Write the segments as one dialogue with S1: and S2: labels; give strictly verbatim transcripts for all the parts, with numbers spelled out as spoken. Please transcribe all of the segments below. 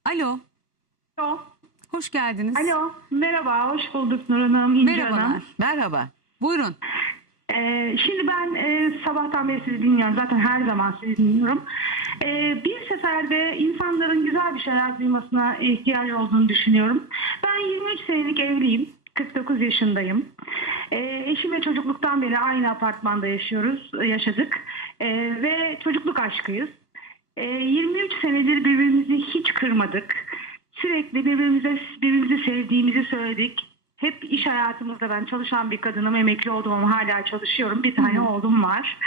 S1: Alo.
S2: Alo.
S1: Hoş geldiniz.
S2: Alo. Merhaba. Hoş bulduk Nur Hanım. İnce
S1: Merhabalar.
S2: Hanım.
S3: Merhaba.
S1: Buyurun.
S2: Ee, şimdi ben e, sabahtan beri sizi dinliyorum. Zaten her zaman sizi dinliyorum. Ee, bir seferde insanların güzel bir şeyler duymasına ihtiyacı olduğunu düşünüyorum. Ben yirmi üç senelik evliyim. kırk dokuz yaşındayım. Ee, eşimle çocukluktan beri aynı apartmanda yaşıyoruz, yaşadık. Ee, ve çocukluk aşkıyız. Ee, yirmi üç senedir birbirimizi hiç kırmadık. Sürekli birbirimize birbirimizi sevdiğimizi söyledik. Hep iş hayatımızda, ben çalışan bir kadınım, emekli oldum ama hala çalışıyorum. Bir tane
S1: Hı.
S2: oğlum var.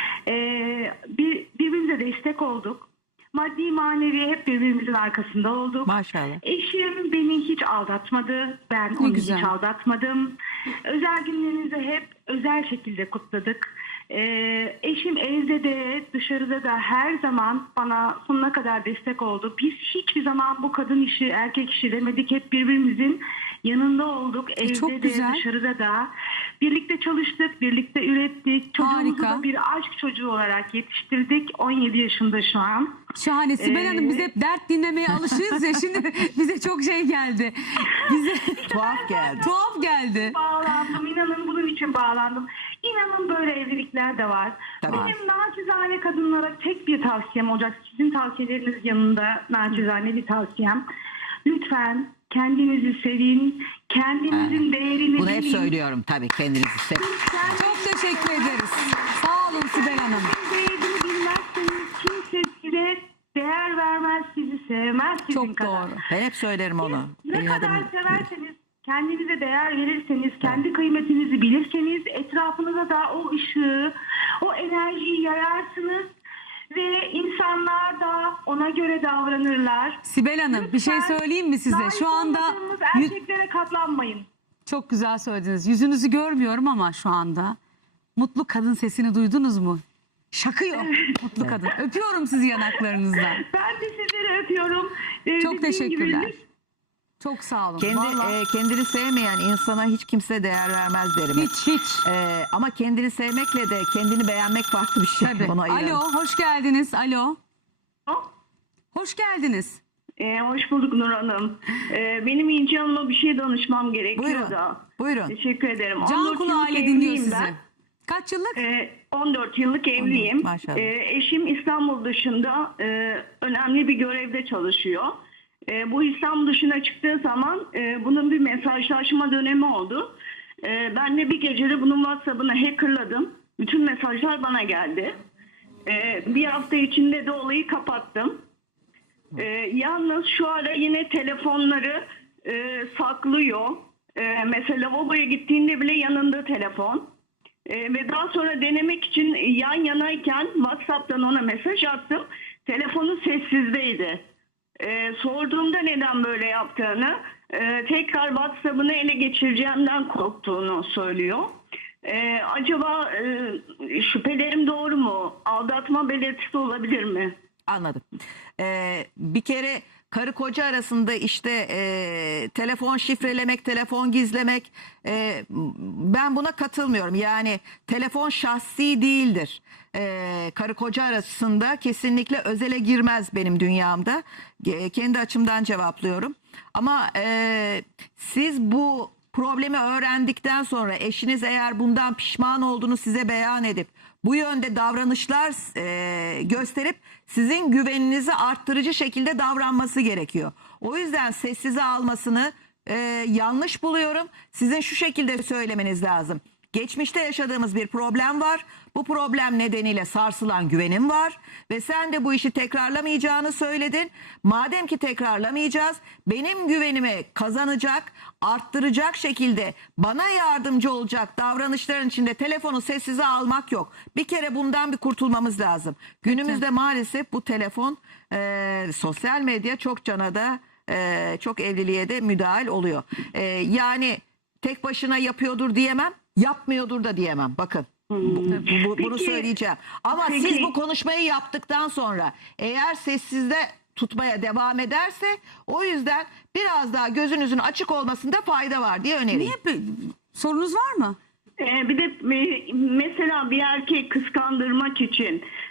S2: Ee, bir, birbirimize destek olduk. Maddi manevi hep birbirimizin arkasında olduk.
S3: Maşallah.
S2: Eşim beni hiç aldatmadı. Ben onu
S1: güzel.
S2: hiç aldatmadım. Özel günlerimizi hep özel şekilde kutladık. Ee, eşim evde de dışarıda da her zaman bana sonuna kadar destek oldu. Biz hiçbir zaman bu kadın işi erkek işi demedik. Hep birbirimizin yanında olduk. Evde
S1: çok
S2: de
S1: güzel.
S2: dışarıda da. Birlikte çalıştık, birlikte ürettik. Çocuğumuzu
S1: Harika.
S2: da bir aşk çocuğu olarak yetiştirdik. on yedi yaşında şu an.
S1: Şahane. Sibel
S2: Ee,
S1: Hanım, biz hep dert dinlemeye alışığız ya. Şimdi bize çok şey geldi. Bize
S3: Tuhaf geldi.
S1: tuhaf geldi.
S2: Bağlandım. İnanın bunun için bağlandım. İnanın böyle evlilikler de var.
S3: Tabii.
S2: Benim naçizane kadınlara tek bir tavsiyem olacak. Sizin tavsiyeleriniz yanında naçizane bir tavsiyem. Lütfen kendinizi sevin. Kendinizin değerini
S3: Bunu hep
S2: bilin.
S3: söylüyorum tabii, kendinizi sev.
S2: Lütfen
S1: Çok teşekkür ederiz. Sağ olun Sibel Hanım.
S2: değerini bilmezseniz kimse size değer vermez, sizi sevmez sizin
S1: Çok
S2: kadar.
S1: doğru.
S3: Ben hep söylerim onu.
S2: Ne
S3: Benim
S2: kadar
S3: adım-
S2: severseniz, kendinize değer verirseniz, kendi kıymetinizi bilirseniz, etrafınıza da o ışığı, o enerjiyi yayarsınız ve insanlar da ona göre davranırlar.
S1: Sibel Hanım, bir şey
S2: Lütfen
S1: söyleyeyim mi size?
S2: layık
S1: Şu anda
S2: olmadığınız
S1: yü-
S2: erkeklere katlanmayın.
S1: çok güzel söylediniz. Yüzünüzü görmüyorum ama şu anda mutlu kadın sesini duydunuz mu? Şakıyor mutlu kadın. Öpüyorum sizi yanaklarınızdan.
S2: Ben de sizleri öpüyorum. Ee,
S1: Çok
S2: dediğim
S1: teşekkürler.
S2: gibi,
S1: Çok sağ olun.
S3: Kendi,
S1: Vallahi
S3: e, kendini sevmeyen insana hiç kimse değer vermez derim. hep.
S1: hiç hiç.
S3: E, ama kendini sevmekle de kendini beğenmek farklı bir şey.
S1: Tabii.
S3: Bunu ayıralım.
S1: Alo, hoş geldiniz. Alo.
S2: lütfen.
S1: Hoş geldiniz.
S4: Ee, hoş bulduk Nur Hanım. Ee, benim İnci Hanım'a bir şey danışmam gerekiyor
S3: Buyurun.
S4: da.
S3: Buyurun.
S4: Teşekkür ederim. on
S1: Can
S4: dört
S1: kulağıyla
S4: yıllık
S1: dinliyor
S4: evliyim
S1: sizi.
S4: ben.
S1: Kaç yıllık?
S4: Ee, on dört yıllık evliyim.
S3: maşallah.
S4: Ee, eşim İstanbul dışında e, önemli bir görevde çalışıyor. E, bu İstanbul dışına çıktığı zaman e, bunun bir mesajlaşma dönemi oldu. E, ben de bir gecede bunun WhatsApp'ını hackerladım. Bütün mesajlar bana geldi. E, bir hafta içinde de olayı kapattım. Ee, yalnız şu ara yine telefonları e, saklıyor. E, mesela lavaboya gittiğinde bile yanında telefon. E, ve daha sonra denemek için yan yanayken WhatsApp'tan ona mesaj attım. Telefonu sessizdeydi. E, sorduğumda neden böyle yaptığını, e, tekrar WhatsApp'ını ele geçireceğimden korktuğunu söylüyor. E, acaba e, şüphelerim doğru mu? Aldatma belirtisi olabilir mi?
S3: Anladım. Ee, bir kere karı koca arasında işte e, telefon şifrelemek, telefon gizlemek, e, ben buna katılmıyorum. Yani telefon şahsi değildir. E, karı koca arasında kesinlikle özele girmez benim dünyamda. E, kendi açımdan cevaplıyorum. Ama e, siz bu problemi öğrendikten sonra eşiniz eğer bundan pişman olduğunu size beyan edip bu yönde davranışlar e, gösterip sizin güveninizi arttırıcı şekilde davranması gerekiyor. O yüzden sessize almasını e, yanlış buluyorum. Sizin şu şekilde söylemeniz lazım. Geçmişte yaşadığımız bir problem var. Bu problem nedeniyle sarsılan güvenim var ve sen de bu işi tekrarlamayacağını söyledin. Madem ki tekrarlamayacağız, benim güvenimi kazanacak, arttıracak şekilde bana yardımcı olacak davranışların içinde telefonu sessize almak yok. Bir kere bundan bir kurtulmamız lazım. Günümüzde maalesef bu telefon, e, sosyal medya çok cana da e, çok evliliğe de müdahil oluyor. E, yani tek başına yapıyordur diyemem, yapmıyordur da diyemem. Bakın. Bu, bu- bunu
S4: Peki-
S3: söyleyeceğim. Ama
S4: peki-
S3: siz bu konuşmayı yaptıktan sonra eğer sessizde tutmaya devam ederse, o yüzden biraz daha gözünüzün açık olmasında fayda var diye önereyim.
S1: Niye? be- Sorunuz var mı?
S4: Ee, bir de e, mesela bir erkek kıskandırmak için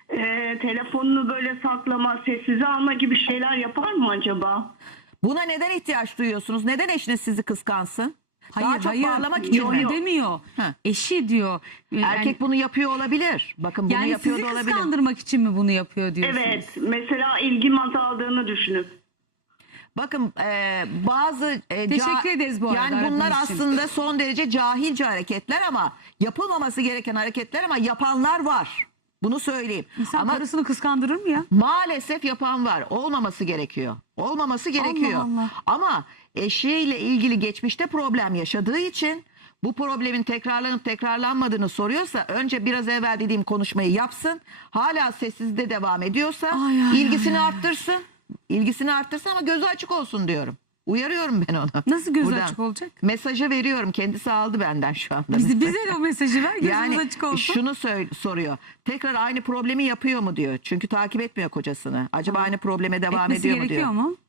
S4: e, telefonunu böyle saklama, sessize alma gibi şeyler yapar mı acaba?
S3: Buna neden ihtiyaç duyuyorsunuz? Neden eşiniz sizi kıskansın? Daha
S1: Hayır
S3: çok
S1: hayır.
S3: bağlamak için
S1: Yok,
S3: mi?
S1: demiyor.
S3: Ha.
S1: Eşi diyor. Yani-
S3: Erkek bunu yapıyor olabilir. Bakın bunu
S1: yani
S3: yapıyor
S1: sizi
S3: da olabilir.
S1: kıskandırmak için mi bunu yapıyor diyorsunuz?
S4: Evet, mesela ilgim azaldığını düşünüp.
S3: Bakın e, bazı e,
S1: Teşekkür ederiz bu arada
S3: yani bunlar
S1: aradığınız için.
S3: aslında son derece cahilce hareketler ama yapılmaması gereken hareketler ama yapanlar var. Bunu söyleyeyim.
S1: İnsan
S3: ama
S1: karısını kıskandırır mı ya?
S3: maalesef yapan var. Olmaması gerekiyor. Olmaması gerekiyor.
S1: Allah.
S3: Ama eşiyle ilgili geçmişte problem yaşadığı için bu problemin tekrarlanıp tekrarlanmadığını soruyorsa önce biraz evvel dediğim konuşmayı yapsın. Hala sessizde devam ediyorsa
S1: Ay, ay,
S3: ilgisini arttırsın. İlgisini arttırsın ama gözü açık olsun diyorum. Uyarıyorum ben onu.
S1: Nasıl gözü
S3: Buradan
S1: açık olacak?
S3: Mesajı veriyorum. Kendisi aldı benden şu anda.
S1: Bizi,
S3: mesajı.
S1: bize de o mesajı ver. Gözümüz
S3: Yani
S1: açık olsun.
S3: şunu sö- soruyor. Tekrar aynı problemi yapıyor mu diyor. Çünkü takip etmiyor kocasını. Acaba aynı probleme devam
S1: Etmesi
S3: ediyor mu
S1: gerekiyor
S3: diyor.
S1: mu?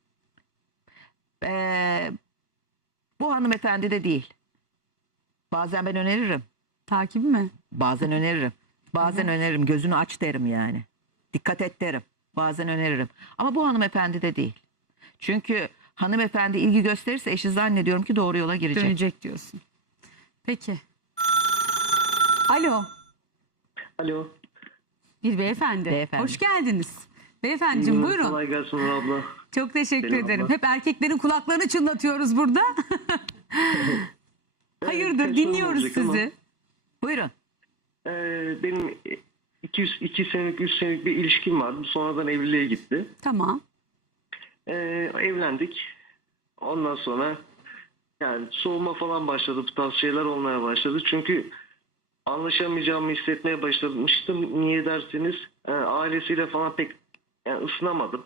S3: Ee, bu hanımefendi de değil. Bazen ben öneririm.
S1: Takibi mi?
S3: Bazen öneririm. Bazen öneririm. Gözünü aç derim yani. Dikkat et derim. Bazen öneririm. Ama bu hanımefendi de değil. Çünkü hanımefendi ilgi gösterirse eşi zannediyorum ki doğru yola girecek.
S1: Dönecek diyorsun. Peki. Alo.
S5: Alo.
S1: Bir beyefendi.
S3: Beyefendi.
S1: Hoş geldiniz. Beyefendiciğim
S5: İyi günler,
S1: buyurun.
S5: Kolay gelsin Nur abla.
S1: Çok teşekkür
S5: Selam
S1: ederim.
S5: abla.
S1: Hep erkeklerin kulaklarını çınlatıyoruz burada. Hayırdır
S5: Evet,
S1: dinliyoruz
S5: olacak ama,
S1: sizi.
S3: Buyurun.
S5: e, benim iki yüz iki senelik, üç senelik bir ilişkim vardı. Sonradan evliliğe gitti.
S1: Tamam.
S5: E, evlendik. Ondan sonra yani soğuma falan başladı. Bu tarz şeyler olmaya başladı. Çünkü anlaşamayacağımı hissetmeye başlamıştım. Niye derseniz e, ailesiyle falan pek yani ısınamadım.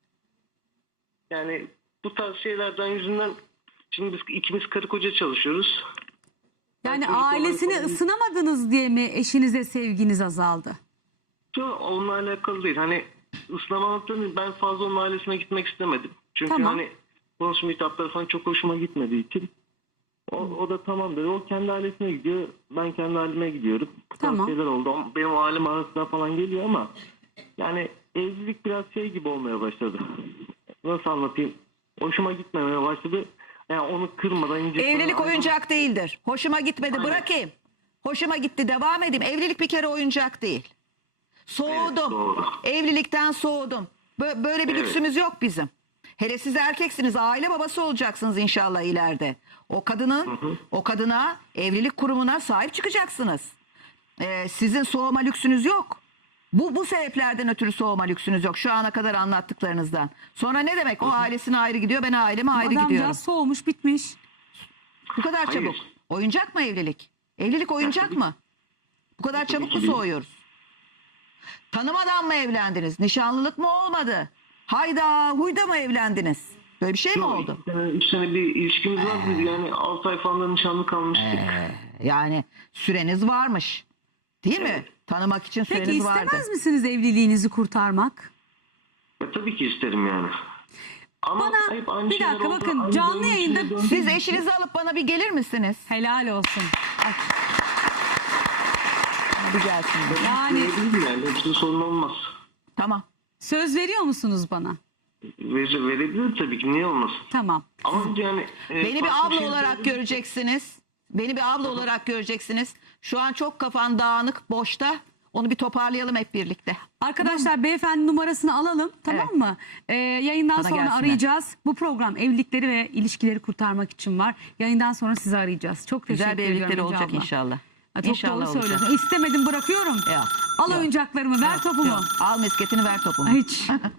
S5: Yani bu tarz şeylerden yüzünden şimdi biz ikimiz karı koca çalışıyoruz.
S1: Yani
S5: çocuk olarak
S1: ailesini
S5: falan-
S1: ısınamadınız diye mi eşinize sevginiz azaldı?
S5: Yok, onunla alakalı değil. Hani ıslamamaktan ben fazla onun ailesine gitmek istemedim. Çünkü
S1: Tamam.
S5: hani konuşma hitapları falan çok hoşuma gitmediği için. O, o da tamam dedi. O kendi ailesine gidiyor. Ben kendi aileme gidiyorum. Bu tarz
S1: Tamam.
S5: şeyler oldu. Ama benim ailem arasında falan geliyor ama yani evlilik biraz şey gibi olmaya başladı. Nasıl anlatayım? Hoşuma gitmemeye başladı. Yani onu kırmadan ince...
S3: Evlilik oyuncak değildir. Hoşuma gitmedi
S5: Aynen.
S3: bırakayım. Hoşuma gitti devam edeyim. Evlilik bir kere oyuncak değil. Soğudum.
S5: Evet, doğru.
S3: Evlilikten soğudum. Bö- Böyle bir
S5: Evet.
S3: lüksümüz yok bizim. Hele siz erkeksiniz, aile babası olacaksınız inşallah ileride. O kadının, o kadına, evlilik kurumuna sahip çıkacaksınız. Ee, sizin soğuma lüksünüz yok. Bu bu sebeplerden ötürü soğuma lüksünüz yok şu ana kadar anlattıklarınızdan. Sonra ne demek? O ailesine ayrı gidiyor, ben aileme ayrı gidiyorum.
S1: Adamcağız soğumuş bitmiş.
S3: Bu kadar
S5: Hayır.
S3: çabuk. Oyuncak mı evlilik? Evlilik oyuncak mı? Bu kadar
S5: Tabii
S3: çabuk
S5: ki
S3: mu
S5: değil.
S3: soğuyoruz? Tanımadan mı evlendiniz? Nişanlılık mı olmadı? Hayda huyda mı evlendiniz? Böyle bir şey mi oldu?
S5: Üç sene, üç sene bir ilişkimiz var. Biz yani altı ay falan da nişanlı kalmıştık.
S3: Ee, yani süreniz varmış. Değil mi?
S5: Evet.
S3: Tanımak için
S1: Peki
S3: süreniz vardı.
S1: istemez misiniz evliliğinizi kurtarmak?
S5: Ya, tabii ki isterim yani. Ama
S1: Bana
S5: hep aynı
S1: bir
S5: şeyler
S1: dakika
S5: oldu.
S1: bakın,
S5: Aynı
S1: canlı
S5: dönemin
S1: yayında
S5: içine döndük.
S3: Siz eşinizi alıp bana bir gelir misiniz?
S1: Helal olsun. Ay,
S3: Bir gelsin. bir.
S1: yani
S5: Verebilirim yani. Hepsinin sorun olmaz.
S3: Tamam.
S1: söz veriyor musunuz bana?
S5: Ver, verebilirim tabii ki. Niye olmasın?
S1: Tamam.
S5: Ama yani... e,
S3: Beni bir
S5: farklı
S3: abla
S5: şey
S3: olarak
S5: verebilirim.
S3: göreceksiniz. Beni bir abla olarak göreceksiniz. Şu an çok kafan dağınık, boşta. Onu bir toparlayalım hep birlikte.
S1: Arkadaşlar beyefendi numarasını alalım, tamam
S3: Evet.
S1: mı? Ee, yayından
S3: Bana
S1: sonra
S3: gelsinler.
S1: arayacağız. Bu program evlilikleri ve ilişkileri kurtarmak için var. Yayından sonra sizi arayacağız. Çok teşekkür
S3: Güzel bir
S1: ediyorum
S3: evlilikleri
S1: Ece
S3: olacak
S1: abla.
S3: inşallah.
S1: Ha, çok
S3: İnşallah
S1: doğru
S3: olacak.
S1: söylüyorsun. İstemedim bırakıyorum.
S3: Yok,
S1: Al
S3: yok.
S1: oyuncaklarımı, ver topumu.
S3: Yok. Al misketini ver topumu.
S1: Hiç.